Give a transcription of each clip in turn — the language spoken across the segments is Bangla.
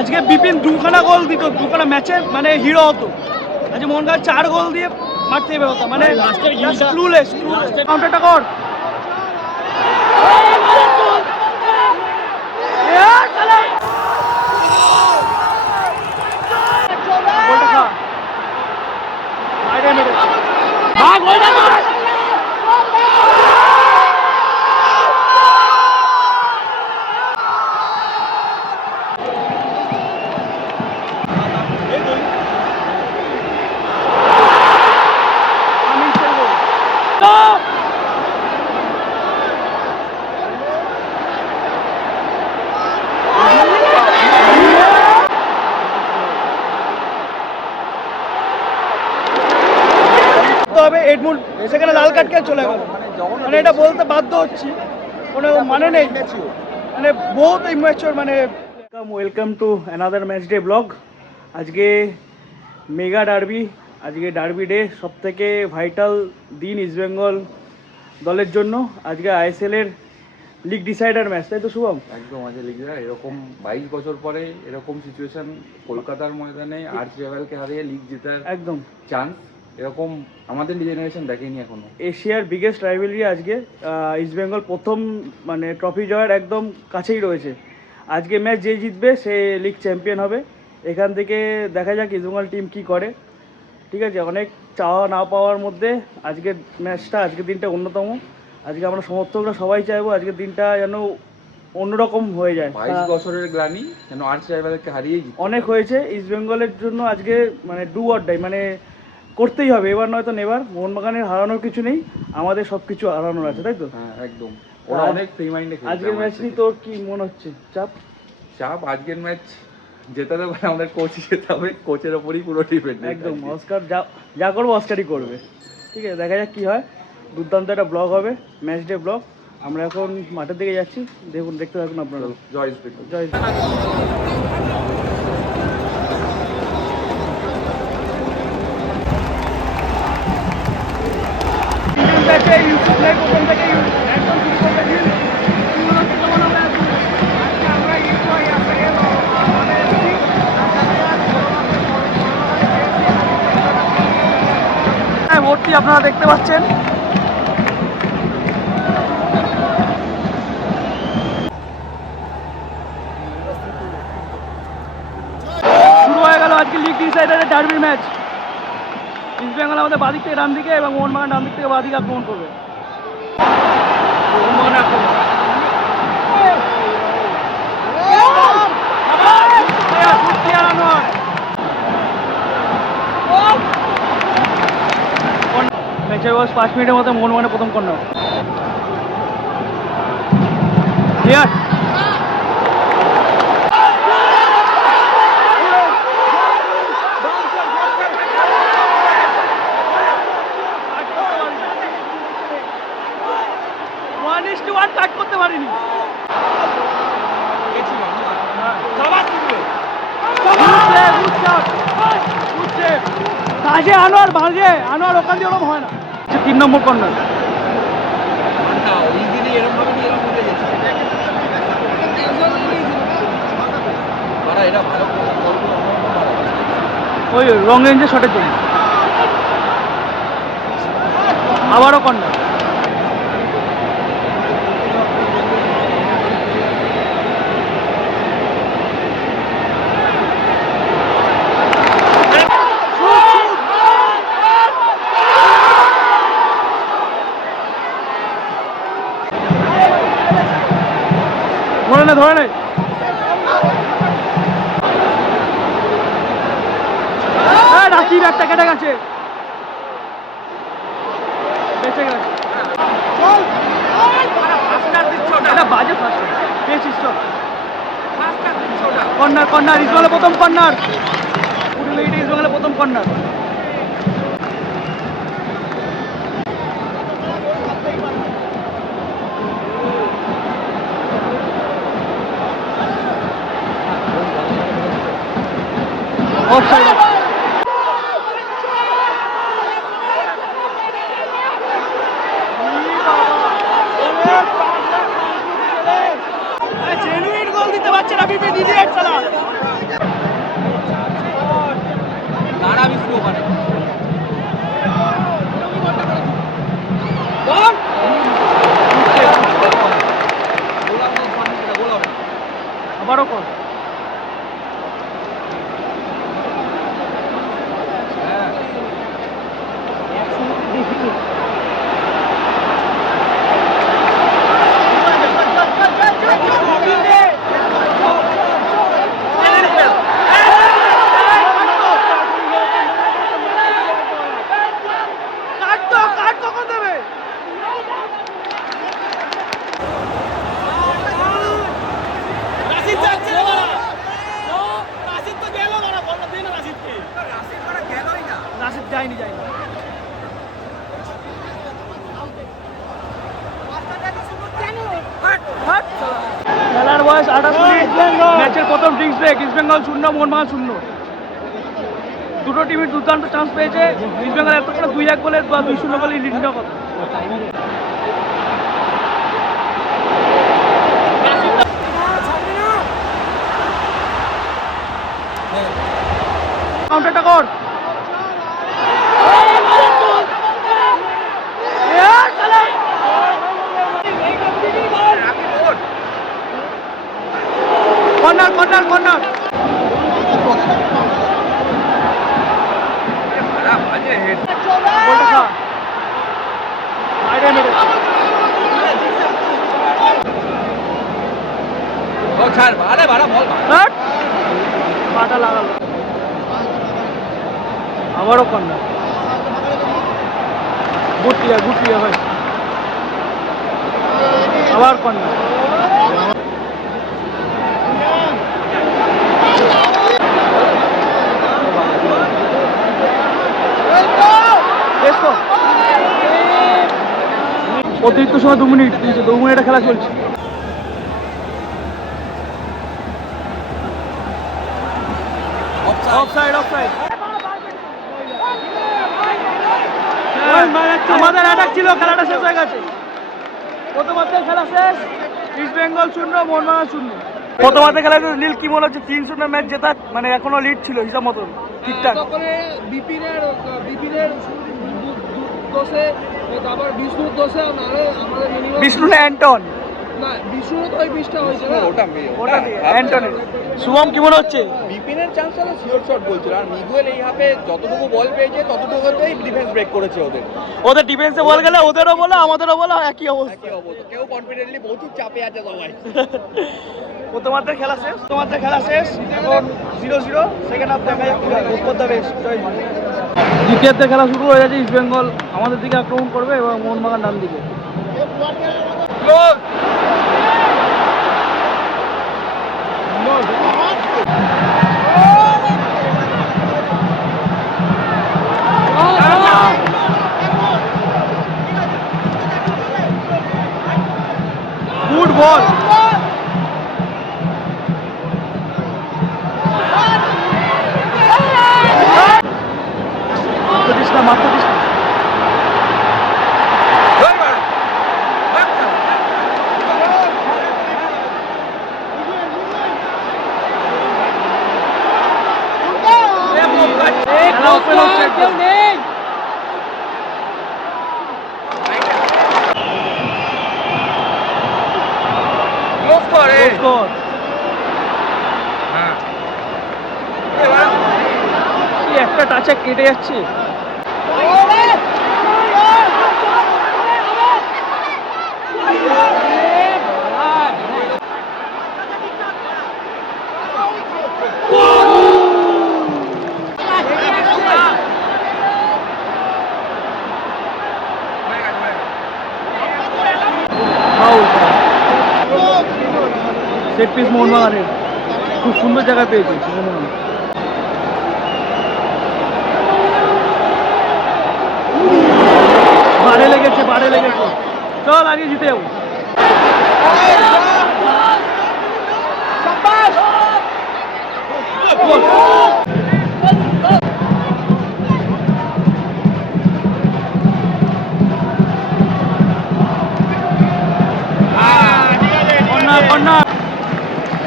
আজকে বিপিন দুখানা গোল দিত, দুখানা ম্যাচে মানে হিরো হতো। আজকে মোহনবাগান 4 গোল দিয়ে মাঠ থেকে বেরোতো, মানে ক্লুলেস। কাউন্টারটা কর। এডমুন্ড সেখানে লাল কার্ড খেয়ে চলে গেল, মানে এটা বলতে বাধ্য হচ্ছি, কোনো মানে নেই, মানে বহুত ইম্যাচিওর। মানে welcome to another match day blog. আজকে মেগা ডার্বি, আজকে ডার্বি ডে, সব থেকে ভাইটাল দিন ইস্টবেঙ্গল দলের জন্য। আজকে আইএসএল এর লিগ ডিসাইডার ম্যাচ, তাই তো শুভম? একদম আজকে লিগ ডিসাইডার। এরকম 22 বছর পরে এরকম সিচুয়েশন কলকাতার ময়দানে আর্চ রাইভালকে হারিয়ে লিগ জেতার একদম চান্স এরকম আমাদের জেনারেশন দেখেনি এখনো। এশিয়ার বিগেস্ট রাইভেলরি আজকে ইস্টবেঙ্গল প্রথম মানে ট্রফি জয়ের একদম কাছেই রয়েছে। আজকে ম্যাচ যে জিতবে সে লিগ চ্যাম্পিয়ন হবে। এখান থেকে দেখা যাক ইস্টবেঙ্গল টিম কি করে। ঠিক আছে, অনেক চাওয়া না পাওয়ার মধ্যে আজকের ম্যাচটা, আজকের দিনটা অন্যতম। আজকে আমরা সমর্থকরা সবাই চাইবো আজকের দিনটা যেন অন্যরকম হয়ে যায়। 22 বছরের গ্লানি যেন আর্চ রাইভালকে হারিয়ে অনেক হয়েছে ইস্টবেঙ্গলের জন্য আজকে, মানে ডু অর ডাই, মানে করতেই হবে, এবার নয়তো নেবার। মোহনবাগানের হারানোর কিছু নেই, আমাদের সব কিছু হারানোর আছে, তাই তো? হ্যাঁ একদম, ওরা অনেক ফ্রি মাইন্ডে খেলছে। আজকের ম্যাচ নিয়ে তোর কি মনে হচ্ছে? চাপ আজকের ম্যাচ জেতাতে পারে আমাদের কোচ যেতে হবে, কোচের ওপরই পুরো ডিপেন্ড। একদম, অস্কার যা করবো অস্কারই করবে। ঠিক আছে, দেখা যাক কি হয়। দুর্দান্ত একটা ব্লগ হবে, ম্যাচ ডে ব্লগ। আমরা এখন মাঠের দিকে যাচ্ছি, দেখতে থাকুন আপনারা। জয় জয়। ভর্তি আপনারা দেখতে পাচ্ছেন। শুরু হয়ে গেল আজকে লিগ ডিসাইডারের ডার্বি ম্যাচ। ইস্টবেঙ্গল আমাদের বাদিক থেকে ডান দিকে এবং মোহনবাগান ডান দিক থেকে বাদিকে আক্রমণ করবে। মোহনবাগান আক্রমণ, ম্যাচের বয়স 5 মিনিটের মধ্যে মোহনবাগানের প্রথম কর্নার। কাট করতে পারিনি। কাজে আনোয়ার ভাঙে, আনোয়ার ওখান দিয়ে ওরকম হয় না। 3 নম্বর কর্নার। ওই রং রেঞ্জের শটের জন্য আবারও কর্নার। ধরে নেই, রাকিব একটা কেটে গেছে, বেঁচে গেছে। বাজে ফার্স্ট পেয়েছিস। কর্নার ইস্টবেঙ্গলের প্রথম কর্নার, 20 মিনিটে ইস্টবেঙ্গলের প্রথম কর্নার। অফসাইড। জেনুইন গোল দিতে পারছে না বিপি দিদির চালা দাঁড়া বিষ্ণু ওখানে আবারও কর যায়নি খেলার বয়স 28 মিনিট ম্যাচের প্রথম ড্রিঙ্কস ব্রেক ইস্ট বেঙ্গল 0 মোহনবাগান 0 দুটো টিমের দুর্দান্ত চান্স পেয়েছে ইস্ট বেঙ্গল এত করে 2-1 গোলে বা 2-0 গোলে লিড নেওয়ার কথা কাউন্টারটা কর কর্নার কর্নার কর্নার পাটা লাগালো আবারও কর্নার গুটিয়া ভাই আবার কর্নার অতিরিক্ত সময় 2 মিনিট 2 মিনিটে খেলা চলছে অফসাইড আমাদের অ্যাটাক ছিল খেলাটা শেষ হয়ে গেছে প্রথমার্ধের খেলা শেষ ইস্ট বেঙ্গল 0 মোহনবাগান 0 প্রথমার্ধের খেলা নীল কি মনে হচ্ছে 3-0 ম্যাচ জেতা মানে এখনো লিড ছিল হিসাব মতন ঠিকঠাক বিপিনের দোষে তারপর বিষ্ণুর দোষে নাহলে আমাদের মিনিমাম বিষ্ণু না অ্যান্টন না বিষ্ণুর তো ওই পিচটা হয়েছে না ওটা অ্যান্টনের শুভম কি মনে হচ্ছে বিপিনের চান্স হলো শিওর শট বলছিল আর মিগুয়েল এই হাফে যতটুকু বল পেয়েছে ততটুকুতেই ডিফেন্স ব্রেক করেছে ওদের ডিফেন্সে বল গেলে ওদেরও বলো আমাদেরও বলো একই অবস্থা কেউ কনফিডেন্টলি প্রচুর চাপে আছে সবাই প্রথমার্ধের খেলা শেষ এখন 0-0 সেকেন্ড হাফ দেখা যাক কি হয় উপদ্যা বেশ দ্বিতীয়ার্ধের খেলা শুরু হয়ে যাচ্ছে ইস্ট বেঙ্গল আমাদের দিকে আক্রমণ করবে এবং মোহনবাগান ডান দিকে গুড বল মাত্র দিস না একটা টাচে কেটে যাচ্ছে সেট পিস মোহনবাগানের খুব সুন্দর জায়গায় পেয়েছে মোহনবাগান বাড়ে লেগেছে চল আগে জিতে যাবো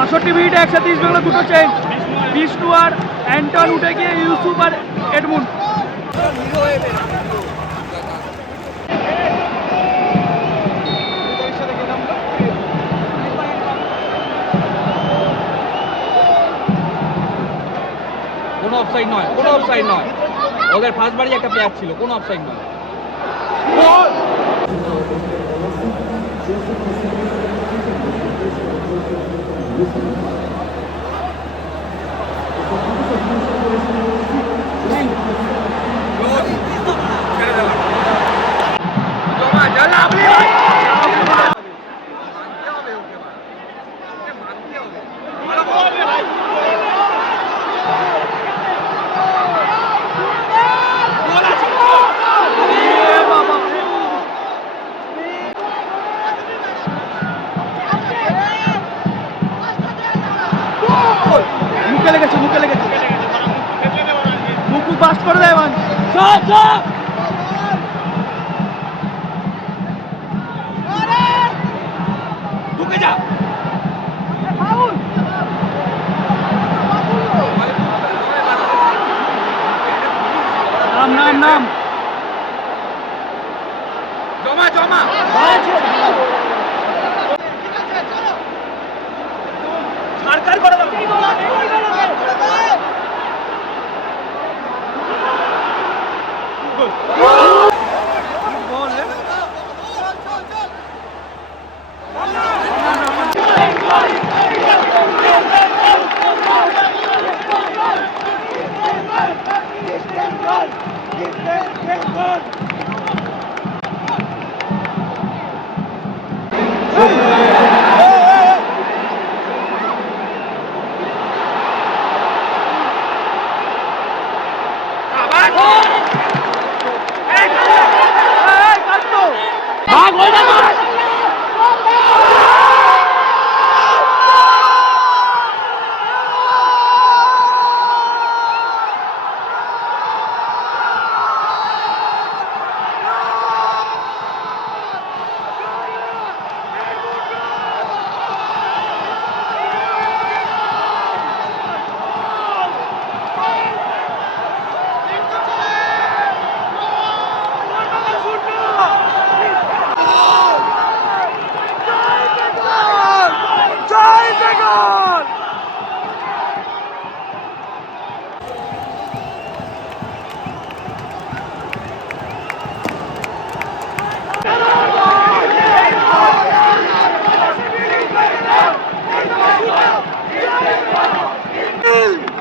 65 মিনিটে একসাথে ইস্ট বেঙ্গল দুটো চেঞ্জ, বিষ্ণু আর অ্যান্টন উঠে গিয়ে ইউসুফ আর এডমুন্ড। কোনো অফসাইড নয়, কোনো অফসাইড নয়, ওদের ফার্স্ট বারই একটা প্লেয়ার ছিল, কোনো অফসাইড নয়। মুখে লেগেছে, মুখে লেগেছে, মুখু বাস্ট করে দেয় মান। ঢুকে যা। নাম নাম নাম জমা জমা। সরকার করে দাও।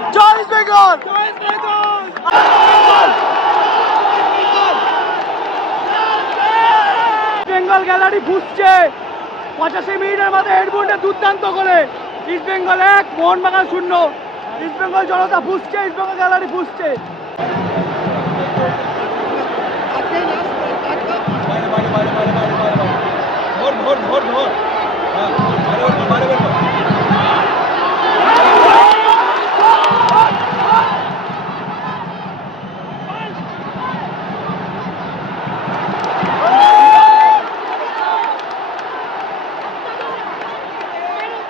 জয় বেঙ্গল, বেঙ্গল গ্যালারি ফুসছে। 85 মিনিটের মধ্যে এডমুন্ডে দুর্দান্ত করে ইস্ট বেঙ্গল 1 মোহনবাগান 0। ইস্ট বেঙ্গল জনতা ফুসছে, ইস্ট বেঙ্গল গ্যালারি ফুসছে।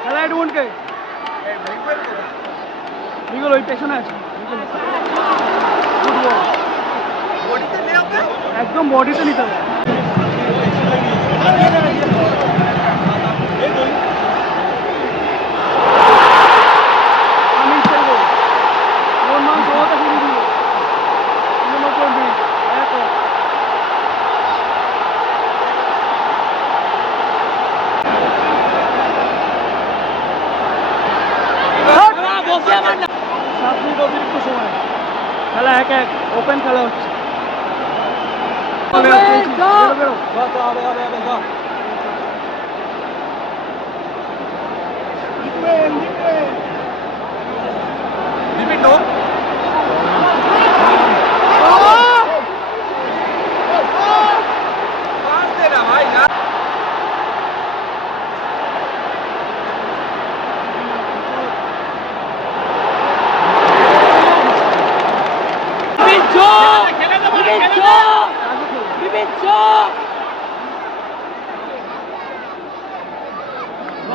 খেলা এডমুন্ডকে, মিগুল ওই পেছনে আছে। একদম বডিতে নিতে হবে। অতিরিক্ত সময় খেলা 1-1 ওপেন খেলা হচ্ছে।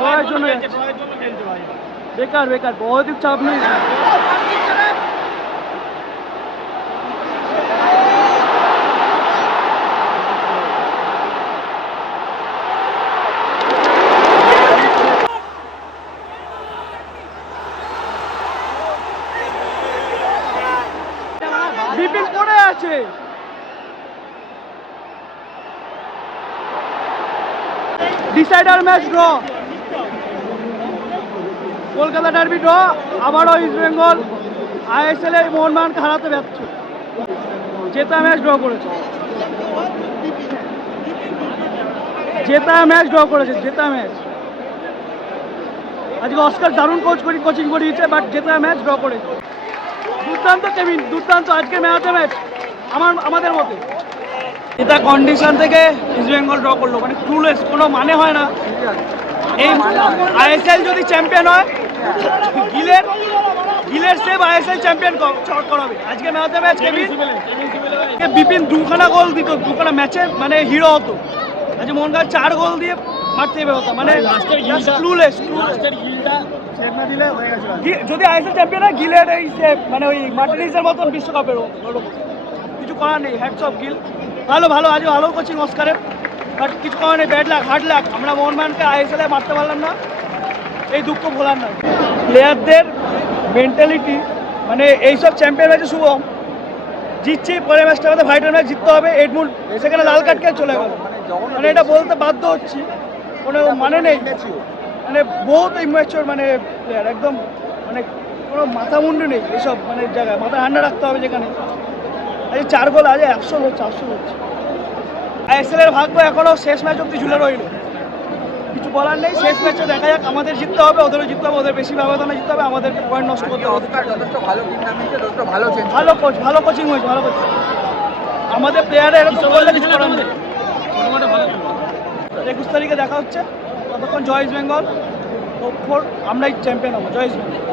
ড্রয়ের জন্য যাচ্ছে। বেকার বেকার বহুত চাপ নেই। বিপিন পড়ে আছে। Decider match draw, Kolkata derby draw, আবারও ইস্ট বেঙ্গল আইএসএল এ মোহনবাগানকে হারাতে ব্যর্থ। জেতা ম্যাচ ড্র করেছে, জেতা ম্যাচ ড্র করেছে, জেতা ম্যাচ। আজকে অস্কার দারুণ কোচিং করিয়েছে, বাট জেতা ম্যাচ ড্র করেছে। দুর্দান্ত কেভিন, দুর্দান্ত আজকে ম্যাচ আমাদের মতে। জেতা কন্ডিশন থেকে ইস্ট বেঙ্গল ড্র করলো, মানে ক্লুলেস, কোনো মানে হয় না। এই আইএসএল যদি চ্যাম্পিয়ন হয়, গিলের সেভ আইএসএল চ্যাম্পিয়ন করাবে। আজকে ম্যাচ বিপিন দুখানা গোল দিত, দুখানা ম্যাচে মানে হিরো হতো। আজকে মোহনবাগান 4 গোল দিয়ে মারতে বেরোতো, মানে ক্লুলেস। যদি আইএসএল চ্যাম্পিয়ন হয়, গিলের এই মানে ওই মার্টিনেজের মতন বিশ্বকাপের কিছু করার নেই। হ্যাটস অফ গিল, ভালো আজকে ভালো কোচিং অস্কারের, বাট কিছু করার নেই। ব্যাড লাক, হার্ড লাক, আমরা মোহনবাগানকে আইএসএল এ মারতে পারলাম না, এই দুঃখ ভোলার না। প্লেয়ারদের মেন্টালিটি, মানে এইসব চ্যাম্পিয়ন ম্যাচে শুভম জিতছি, পরের ম্যাচটা আমাদের ভাইটাল ম্যাচ জিততে হবে। এডমুন্ড সেখানে লাল কার্ড খেয়ে চলে গেল, মানে এটা বলতে বাধ্য হচ্ছি, কোনো মানে নেই। মানে বহুত ইম্যাচিওর মানে প্লেয়ার, একদম মানে কোনো মাথা মুন্ডু নেই এসব মানে জায়গায়, মাথা ঠান্ডা রাখতে হবে যেখানে। আজ 4 গোল, আজ 100 হচ্ছে। আইএসএল এর ভাগ্য এখনও শেষ ম্যাচ অব্দি ঝুলে রইল, কিছু বলার নেই। শেষ ম্যাচে দেখা যাক, আমাদের জিততে হবে, ওদেরও জিততে হবে, ওদের বেশি ব্যবধানে জিততে হবে, আমাদেরকে পয়েন্ট নষ্ট করতে হবে। যথেষ্ট ভালো টিম নামিয়েছে, যথেষ্ট ভালো চেঞ্জ, ভালো কোচ, ভালো কোচিং হয়েছে, ভালো কোচিং। আমাদের প্লেয়াররা এরকম করলে কিছু করার নেই। 21 তারিখে দেখা হচ্ছে, ততক্ষণ জয় ইস্ট বেঙ্গল, আমরাই চ্যাম্পিয়ন হবো। জয় ইস্ট বেঙ্গল।